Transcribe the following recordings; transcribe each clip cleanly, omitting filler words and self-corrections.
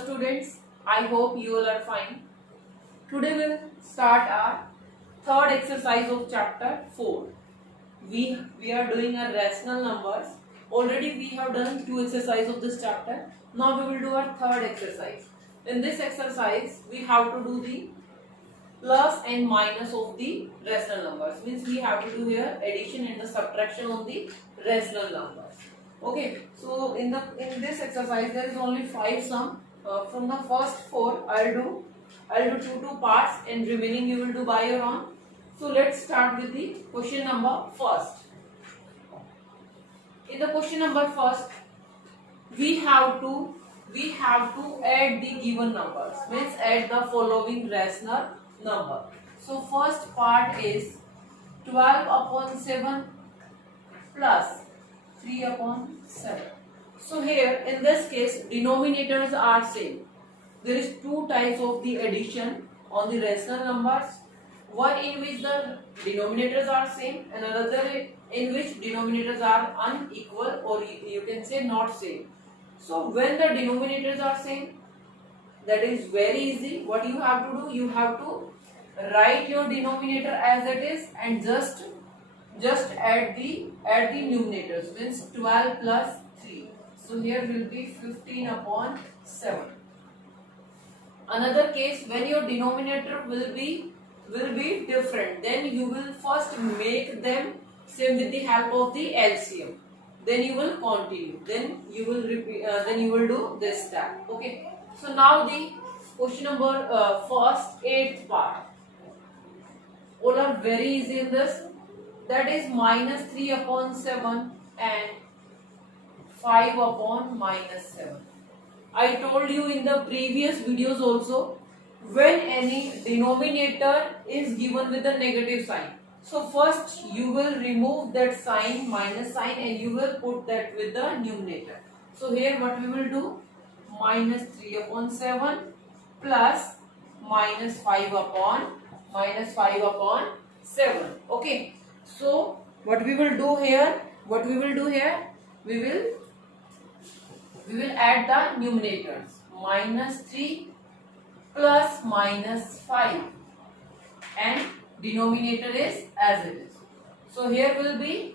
students, I hope you all are fine. Today we will start our third exercise of chapter 4. We are doing our rational numbers. Already we have done 2 exercises of this chapter. Now we will do our third exercise. In this exercise we have to do the plus and minus of the rational numbers. Means we have to do here addition and the subtraction of the rational numbers. Okay, so in this exercise there is only 5 sum. From the first 4 I'll do two parts and remaining you will do by your own. So let's start with the question number first. In the question number first, we have to add the given numbers. Means add the following rational number. So first part is 12 upon 7 plus 3 upon 7. So here in this case denominators are same. There is 2 types of the addition on the rational numbers. One in which the denominators are same and another in which denominators are unequal, or you can say not same. So when the denominators are same, that is very easy. What you have to do, you have to write your denominator as it is and just add the numerators. Means 12 plus 3. So here will be 15 upon 7. Another case, when your denominator will be different, then you will first make them same with the help of the LCM. Then you will continue. Then you will repeat. Then you will do this step. Okay. So now the question number first 8th part. All are very easy in this. That is minus 3 upon 7 and 5 upon minus 7. I told you in the previous videos also, when any denominator is given with a negative sign, so first you will remove that sign, minus sign, and you will put that with the numerator. So here what we will do, minus 3 upon 7 plus minus 5 upon 7. Okay. So what we will do here, we will add the numerators. Minus 3 plus minus 5 and denominator is as it is. So here will be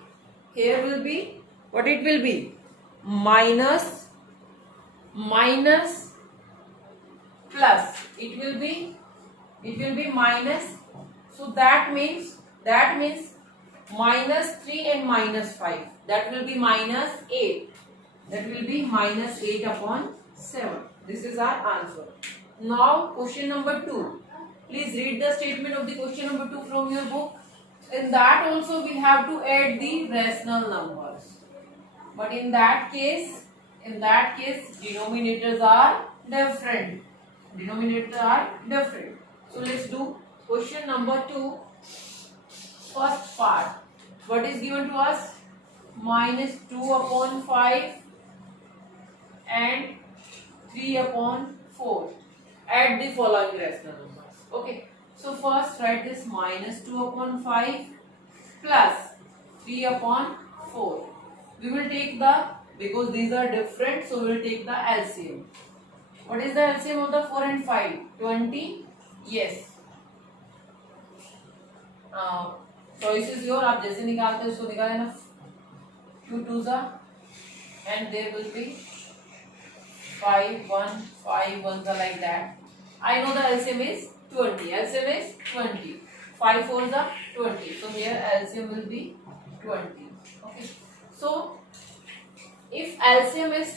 what it will be, minus plus, it will be minus. So that means minus 3 and minus 5, that will be minus 8. That will be minus 8 upon 7. This is our answer. Now question number 2. Please read the statement of the question number 2 from your book. In that also we have to add the rational numbers. But in that case denominators are different. So let's do question number 2. First part. What is given to us? Minus 2 upon 5 and 3 upon 4. Add the following rational numbers. Okay. So first write this minus 2 upon 5 plus 3 upon 4. We will take because these are different, so we will take the LCM. What is the LCM of the 4 and 5? 20? Yes. Choice is your. आप जैसे निकालते हो उसको निकाले ना. 2 2s and there will be 5 1s are like that. I know the LCM is 20. 5 4s are 20. So here LCM will be 20. Okay. So if LCM is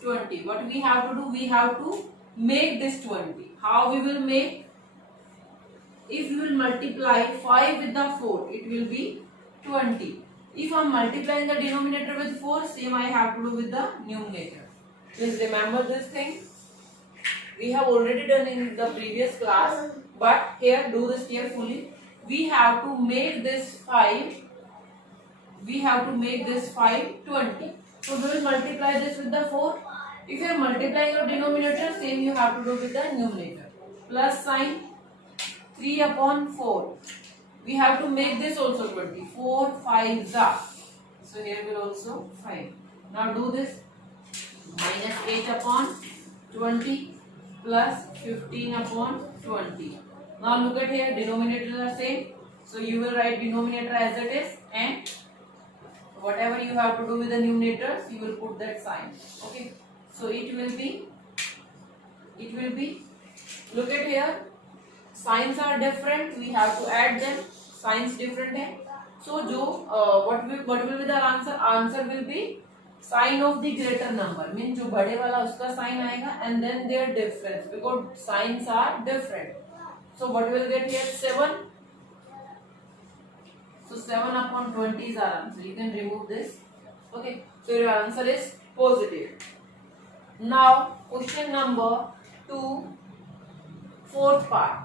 20, what we have to do? We have to make this 20. How we will make? If you will multiply 5 with the 4, it will be 20. If I am multiplying the denominator with 4, same I have to do with the numerator. Please remember this thing. We have already done in the previous class, but here do this carefully. We have to make this 5 20. So we will multiply this with the 4. If you are multiplying your denominator, same you have to do with the numerator. Plus sign 3 upon 4. We have to make this also 20. 4 5s are. So here will also 5. Now do this. minus 8 upon 20 plus 15 upon 20. Now look at here, denominators are same. So you will write denominator as it is, and whatever you have to do with the numerators, you will put that sign. Okay. So it will be, look at here, signs are different, we have to add them, signs different है. So जो what will be the answer? Answer will be sign of the greater number, mean जो बड़े वाला उसका sign आएगा, and then their difference, because signs are different. So what will get here? 7. So 7 upon 20 is our answer. You can remove this. Okay. So your answer is positive. Now question number 2, fourth part.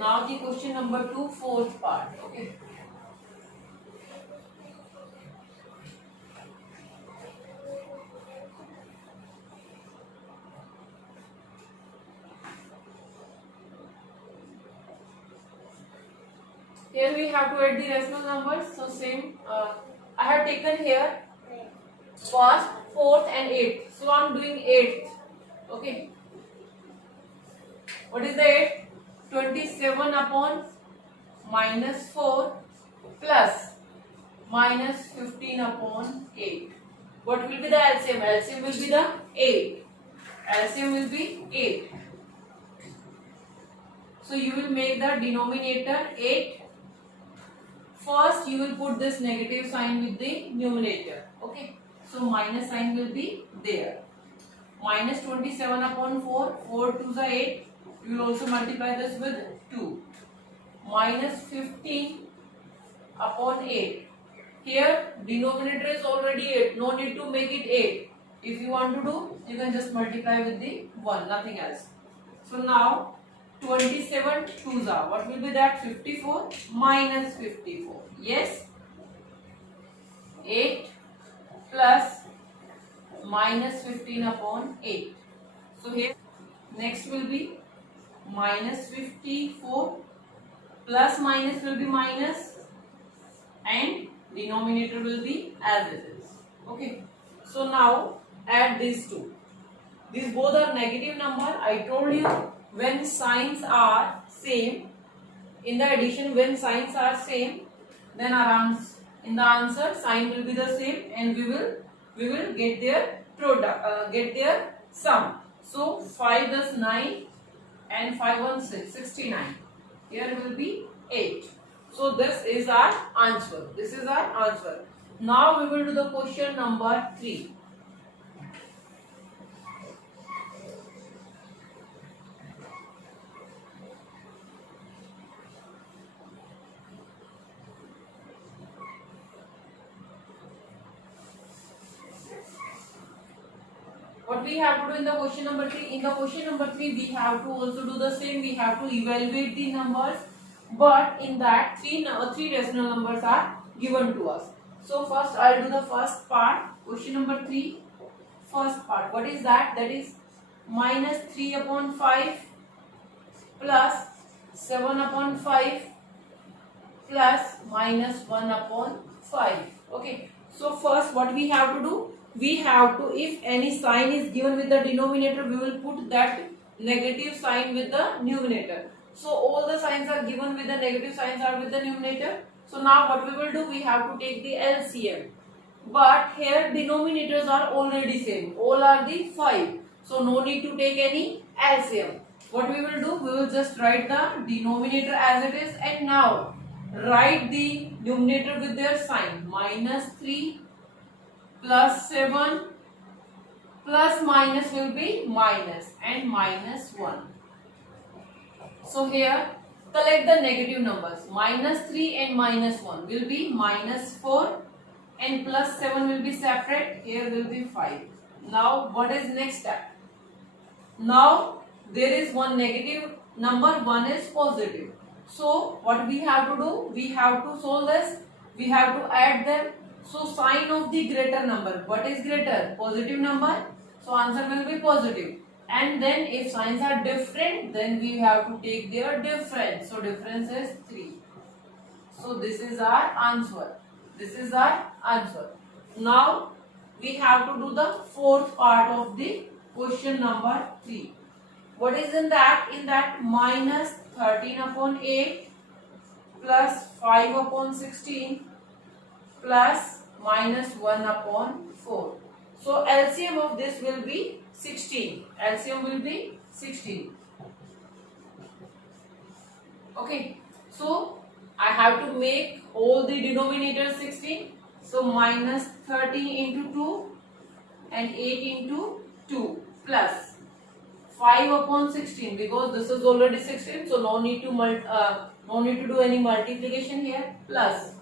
Now the question number 2, fourth part. Okay. Here we have to add the rational numbers. So same, I have taken here first, fourth and eighth. So I am doing eighth. Okay. What is the eighth? 27 upon minus 4 plus minus 15 upon 8. What will be the LCM? LCM will be the 8. LCM will be 8. So you will make the denominator 8. First you will put this negative sign with the numerator. Okay. So minus sign will be there. Minus 27 upon 4. 4 to the 8. You will also multiply this with 2. Minus 15 upon 8. Here denominator is already 8. No need to make it 8. If you want to do, you can just multiply with the 1. Nothing else. So now 27 2s are. What will be that? 54 minus 54. Yes. 8 plus minus 15 upon 8. So here next will be minus 54 plus minus will be minus, and denominator will be as it is. Okay. So now add these two. These both are negative number. I told you when signs are same, in the addition when signs are same, then in the answer sign will be the same, and we will get their product, get their sum. So 5 plus 9 and 5 1 6, 69. Here will be 8. So this is our answer. This is our answer. Now we will do the question number 3. What we have to do in the question number 3? In the question number 3, we have to also do the same. We have to evaluate the numbers, but in that three decimal numbers are given to us. So first I will do the first part. Question number 3, first part. What is that? That is minus 3 upon 5 plus 7 upon 5 plus minus 1 upon 5. Okay. So first what we have to do? We have to, if any sign is given with the denominator, we will put that negative sign with the numerator. So all the signs are given with the negative signs are with the numerator. So now what we will do? We have to take the LCM. But here denominators are already same. All are the 5. So no need to take any LCM. What we will do? We will just write the denominator as it is, and now write the numerator with their sign. Minus 3 plus 7 plus minus will be minus, and minus 1. So here collect the negative numbers. Minus 3 and minus 1 will be minus 4, and plus 7 will be separate. Here will be 5. Now what is next step? Now there is one negative number, one is positive. So what we have to do? We have to solve this. We have to add them. So sign of the greater number. What is greater? Positive number. So answer will be positive. And then if signs are different, then we have to take their difference. So difference is 3. So this is our answer. This is our answer. Now we have to do the fourth part of the question number 3. What is in that? In that minus 13 upon 8 plus 5 upon 16 plus minus 1 upon 4. So LCM of this will be 16. LCM will be 16. Okay. So I have to make all the denominators 16. So minus 13 into 2 and 8 into 2 plus 5 upon 16, because this is already 16, so no need to do any multiplication here, plus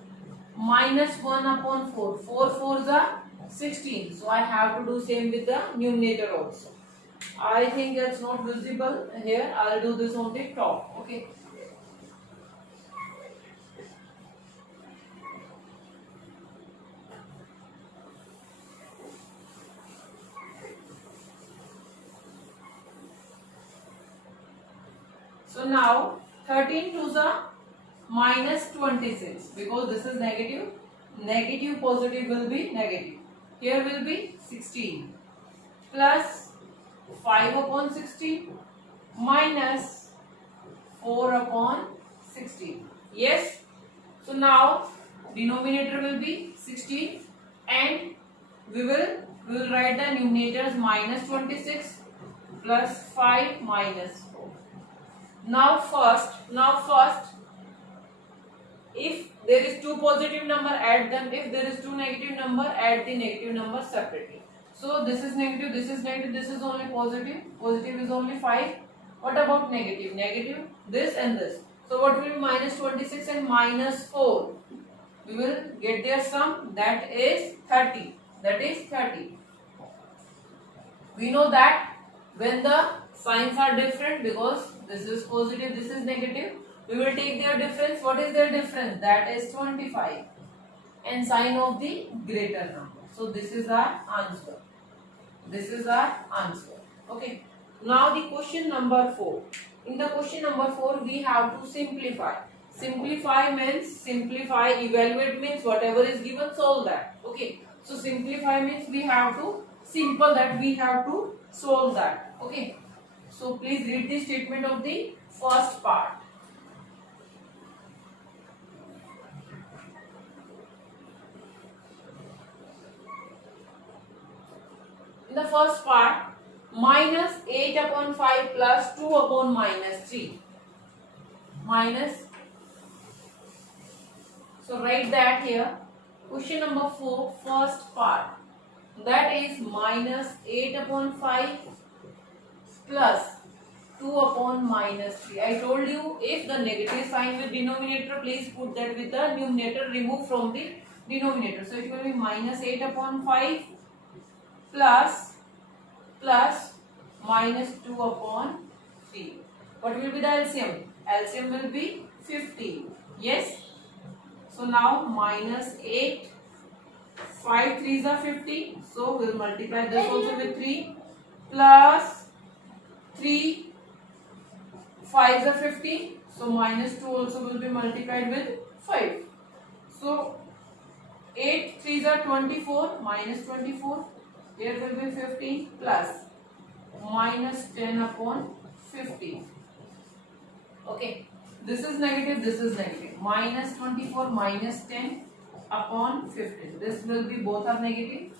minus 1 upon 4. 4 4s are 16, so I have to do same with the numerator also. I think it's not visible here. I'll do this on the top. Okay. So now 13 2s are minus 26, because this is negative. Negative positive will be negative. Here will be 16 plus 5 upon 16 minus 4 upon 16. Yes. So now denominator will be 16 and we will write the numerators minus 26 plus 5 minus 4. Now first, if there is two positive number, add them. If there is two negative number, add the negative number separately. So this is negative, this is negative, this is only positive. Positive is only 5. What about negative? Negative, this and this. So what will be minus 26 and minus 4? We will get their sum, that is 30. That is 30. We know that when the signs are different, because this is positive, this is negative, we will take their difference. What is their difference? That is 25 and sign of the greater number. So this is our answer. This is our answer. Okay. Now the question number 4. In the question number 4, we have to simplify. Simplify means simplify, evaluate means whatever is given, solve that. Okay. So simplify means we have to simple that, we have to solve that. Okay. So please read the statement of the first part. In the first part, minus 8 upon 5 plus 2 upon minus 3. Minus. So write that here. Question number 4, first part. That is minus 8 upon 5 plus 2 upon minus 3. I told you, if the negative sign with denominator, please put that with the numerator, remove from the denominator. So it will be minus 8 upon 5 plus minus 2 upon 3. What will be the LCM? LCM will be 50. Yes. So now minus 8, 5 3s are 50. So we will multiply this also with 3 plus 3 5s are 50. So minus 2 also will be multiplied with 5. So 8 3s are 24, minus 24. Here will be 15 plus minus 10 upon 50. Okay. This is negative, this is negative. Minus 24 minus 10 upon 15. This will be, both are negative.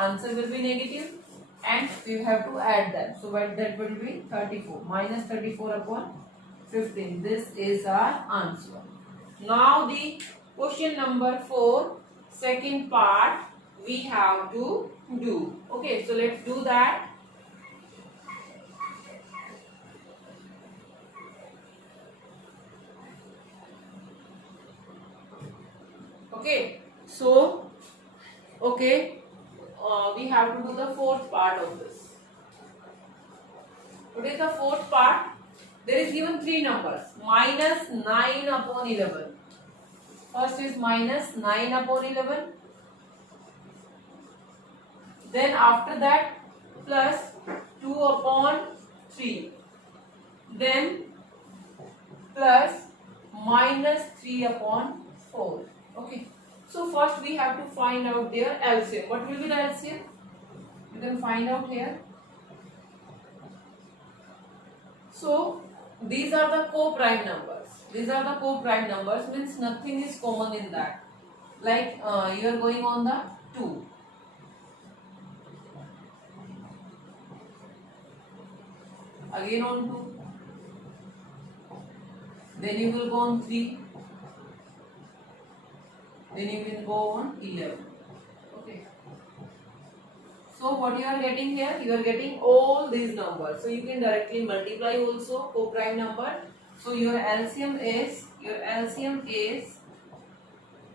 Answer will be negative. And we have to add them. So that will be 34. Minus 34 upon 15. This is our answer. Now the question number 4, second part, we have to do. Okay, so let's do that. Okay, so we have to do the fourth part of this. What is the fourth part? There is given three numbers. Minus 9 upon 11. First is minus 9 upon 11. Then after that plus 2 upon 3. Then plus minus 3 upon 4. Okay. So first we have to find out their LCM. What will be the LCM? You can find out here. So these are the co-prime numbers. These are the co-prime numbers, means nothing is common in that. Like you are going on the 2. Again on 2. Then you will go on 3. Then you will go on 11. Okay. So what you are getting here? You are getting all these numbers. So you can directly multiply also co-prime number. So your LCM is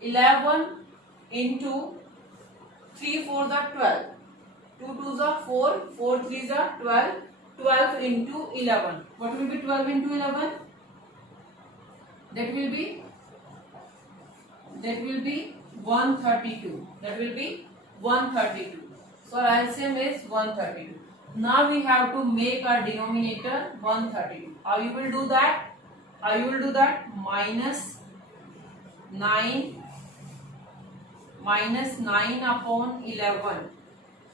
11 into 3 4s are 12. 2 2s are 4. 4 3s are 12. 12 into 11. What will be 12 into 11? That will be 132. That will be 132. So our LCM is 132. Now we have to make our denominator 132. How you will do that? Minus 9 upon 11.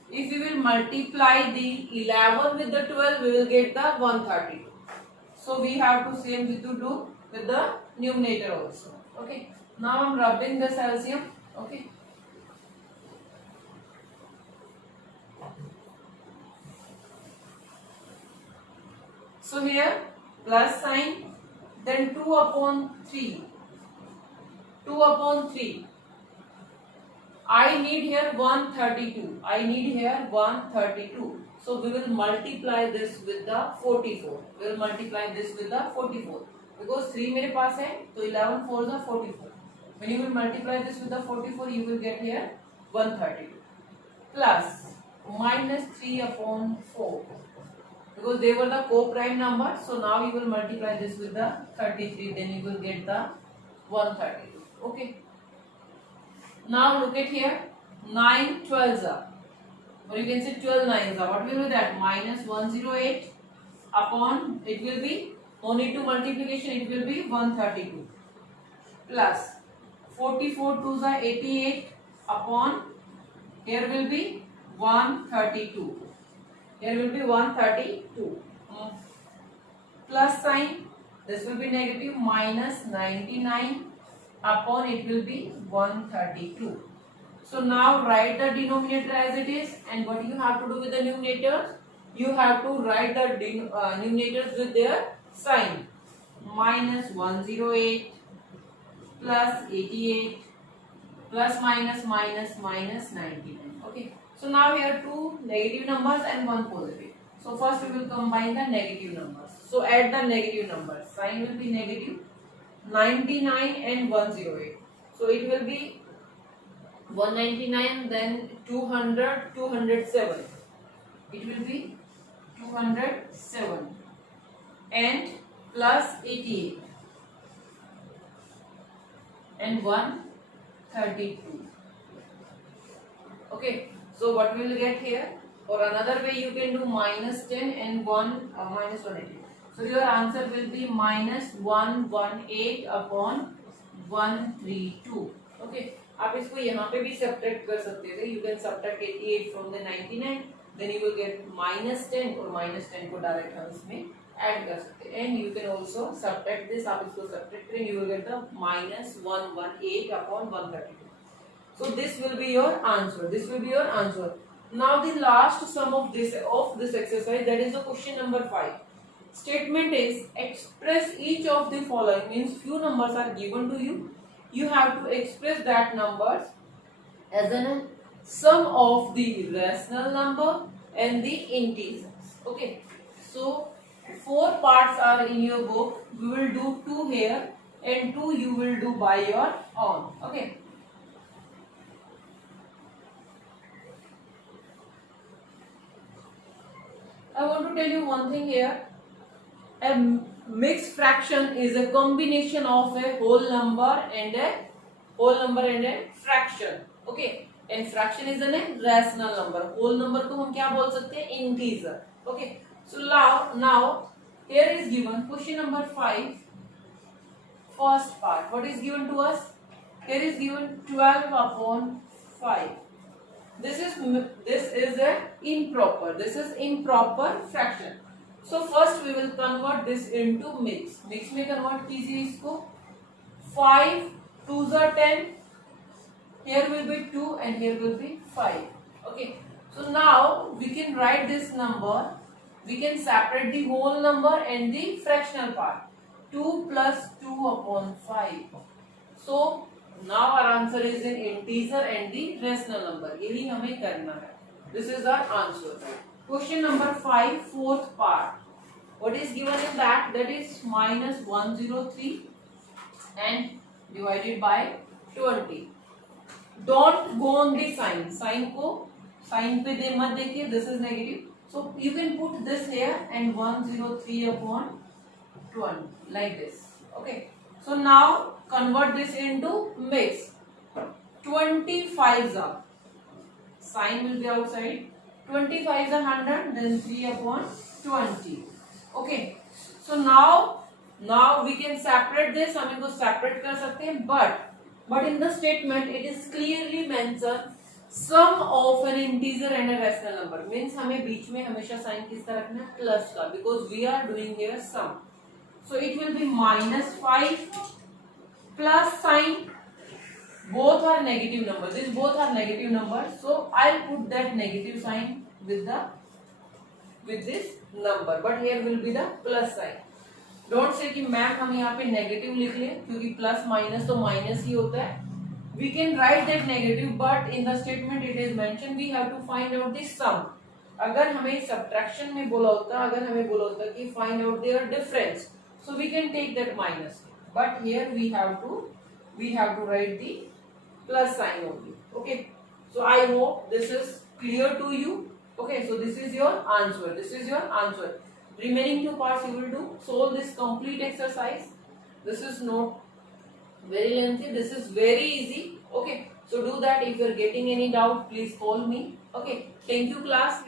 If we will multiply the 11 with the 12, we will get the 132. So we have to same to do with the numerator also. Okay. Now I am rubbing this LCM. Okay. So here plus sign, then 2 upon 3. 2 upon 3. I need here 132. So we will multiply this with the 44. Because 3 मेरे पास है, तो 11 4s are 44. When you will multiply this with the 44, you will get here 132. Plus minus 3 upon 4. Because they were the co-prime numbers, so now you will multiply this with the 33, then you will get the 132. Okay. Now look at here, 9 12s are, or you can say 12 9s are. What will be that? Minus 108 upon, it will be, no need to multiplication, it will be 132. Plus 44 2s are 88 upon, here will be 132. Plus sign, this will be negative, minus 99 upon, it will be 132. So now write the denominator as it is, and what you have to do with the numerators? You have to write the numerators with their sign. Minus 108 plus 88 plus minus 99. Okay. So now here two negative numbers and one positive. So first we will combine the negative numbers. So add the negative numbers. Sign will be negative, 99 and 108. So it will be 199, then 200, 207. It will be 207 and plus 88 and 132. Okay. So what we will get here? Or another way you can do minus 10 and minus 180. So your answer will be minus 118 upon 132. Okay. आप इसको यहाँ पे भी subtract कर सकते थे. You can subtract 88 from the 99. Then you will get minus 10 और minus 10 को direct हम इसमें add कर सकते हैं. And you can also subtract this. आप इसको subtract करें, you will get the minus 118 upon 132. So this will be your answer. Now the last sum of this exercise, that is the question number 5. Statement is express each of the following, means few numbers are given to you. You have to express that numbers as a sum of the rational number and the integers. Okay. So 4 parts are in your book. We will do 2 here and 2 you will do by your own. Okay. I want to tell you one thing here. A mixed fraction is a combination of a whole number and a fraction. Okay. And fraction is a rational number. Whole number को हम क्या बोल सकते हैं? Integer. Okay. So now here is given question number 5. First part. What is given to us? Here is given 12 upon 5. This is a improper. This is improper fraction. So first we will convert this into mix. Mix में convert कीजिए इसको. 5 2s are 10. Here will be 2 and here will be 5. Okay. So now we can write this number. We can separate the whole number and the fractional part. 2 plus 2 upon 5. So now our answer is in integer and the rational number. यही हमें करना है. This is our answer. Question number 5, fourth part. What is given in that? That is minus 103 and divided by 20. Don't go on the sign. Sign को sign पे दे मत देखिए. This is negative. So you can put this here and 103 upon 20 like this. Okay. So now convert this into mix. 25s are. Sign will be outside. 25s are 100. Then 3 upon 20. Okay. So now we can separate this. हम इनको separate कर सकते हैं. But in the statement it is clearly mentioned sum of an integer and a rational number. Means हमें बीच में हमेशा sign किसका रखना है? Plus का. Because we are doing here sum. So it will be minus 5 plus sign. Both are negative numbers. These both are negative numbers. So I'll put that negative sign with this number. But here will be the plus sign. Don't say कि ma'am हम यहाँ पे negative लिख लें क्योंकि plus minus तो minus ही होता है. We can write that negative, but in the statement it is mentioned we have to find out the sum. अगर हमें subtraction में बोला होता, अगर हमें बोला होता कि find out their difference, so we can take that minus. But here we have to write the plus sign only. Okay. So I hope this is clear to you. Okay. So this is your answer. This is your answer. Remaining two parts you will do. Solve this complete exercise. This is not very lengthy. This is very easy. Okay. So do that. If you are getting any doubt, please call me. Okay. Thank you, class.